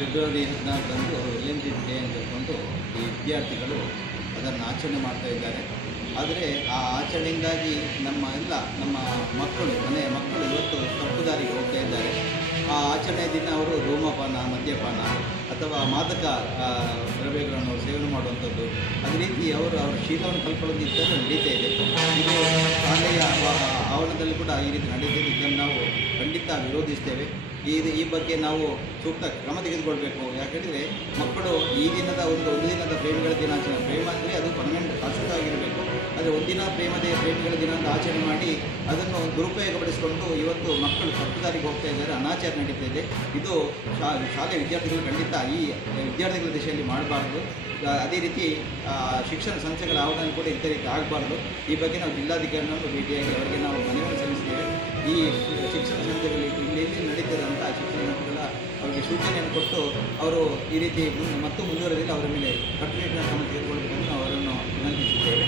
February 14ರಂದು religion day ಅಂತ ಹೇಳ್ಕೊಂಡು ಈ ವಿದ್ಯಾರ್ಥಿಗಳು ಅದನ್ನು ಆಚರಣೆ ಮಾಡ್ತಾ ಇದ್ದಾರೆ. ಆದರೆ ಆ ಆಚರಣೆಯಿಂದಾಗಿ ನಮ್ಮ ಮಕ್ಕಳು, ಮನೆಯ ಮಕ್ಕಳು ಇವತ್ತು ತಪ್ಪು ದಾರಿಗೆ ಹೋಗ್ತಾ ಇದ್ದಾರೆ. ಆ ಆಚರಣೆಯ ದಿನ ಅವರು ಧೂಮಪಾನ, ಮದ್ಯಪಾನ ಅಥವಾ ಮಾದಕ ದ್ರವ್ಯಗಳನ್ನು ಸೇವನೆ ಮಾಡುವಂಥದ್ದು, ಅದೇ ರೀತಿ ಅವರ ಶೀಲವನ್ನು ಕಲ್ಕೊಳ್ಳೋದಿದ್ದರೆ ನಡೀತಾ ಇದೆ. ಇದು ಶಾಲೆಯ ಆವರಣದಲ್ಲಿ ಕೂಡ ಈ ರೀತಿ ನಡೀತಿದೆ. ಇದನ್ನು ನಾವು ಖಂಡಿತ ವಿರೋಧಿಸ್ತೇವೆ. ಈ ಬಗ್ಗೆ ನಾವು ಸೂಕ್ತ ಕ್ರಮ ತೆಗೆದುಕೊಳ್ಬೇಕು. ಯಾಕೆಂದರೆ ಮಕ್ಕಳು ಈ ದಿನದ ಒಂದು ದಿನದ ಪ್ರೇಮಿಗಳ ದಿನಾಚರಣೆ, ಪ್ರೇಮ ಅಂದರೆ ಅದು ಪರ್ಮನೆಂಟ್ ಶಾಶ್ವತವಾಗಿರಬೇಕು. ಆದರೆ ಒಂದಿನ ಪ್ರೇಮಿಗಳ ದಿನ ಅಂತ ಆಚರಣೆ ಮಾಡಿ ಅದನ್ನು ದುರುಪಯೋಗಪಡಿಸಿಕೊಂಡು ಇವತ್ತು ಮಕ್ಕಳು ತಪ್ಪು ದಾರಿಗೆ ಹೋಗ್ತಾ ಇದ್ದಾರೆ, ಅನಾಚಾರ ನಡೀತಾ ಇದೆ. ಇದು ಶಾಲೆ ವಿದ್ಯಾರ್ಥಿಗಳು ಖಂಡಿತ ಈ ವಿದ್ಯಾರ್ಥಿಗಳ ದಿಶೆಯಲ್ಲಿ ಮಾಡಬಾರ್ದು. ಅದೇ ರೀತಿ ಶಿಕ್ಷಣ ಸಂಸ್ಥೆಗಳ ಆವರಣ ಕೂಡ ಇದೇ ರೀತಿ ಆಗಬಾರ್ದು. ಈ ಬಗ್ಗೆ ನಾವು ಜಿಲ್ಲಾಧಿಕಾರಿಗಳನ್ನು ಭೇಟಿಯಾಗಿ ಅವರಿಗೆ ನಾವು ಮನವಿಯನ್ನು ಸಲ್ಲಿಸ್ತೇವೆ. ಈ ಶಿಕ್ಷಣ ಸಂಸ್ಥೆಗಳು ಇಲ್ಲಿ ನಡೀತದೆ ಅಂತ ಶಿಕ್ಷಣ ಸಂಸ್ಥೆಗಳ ಅವರಿಗೆ ಸೂಚನೆಯನ್ನು ಕೊಟ್ಟು ಅವರು ಈ ರೀತಿ ಮುಂದುವರೆದಿಲ್ಲ ಅವರ ಮೇಲೆ ಕಟ್ಟುನಿಟ್ಟಿನ ಕ್ರಮ ತೆಗೆದುಕೊಳ್ಳಬೇಕೆಂದು ಅವರನ್ನು ವಿನಂತಿಸಿದ್ದೇವೆ.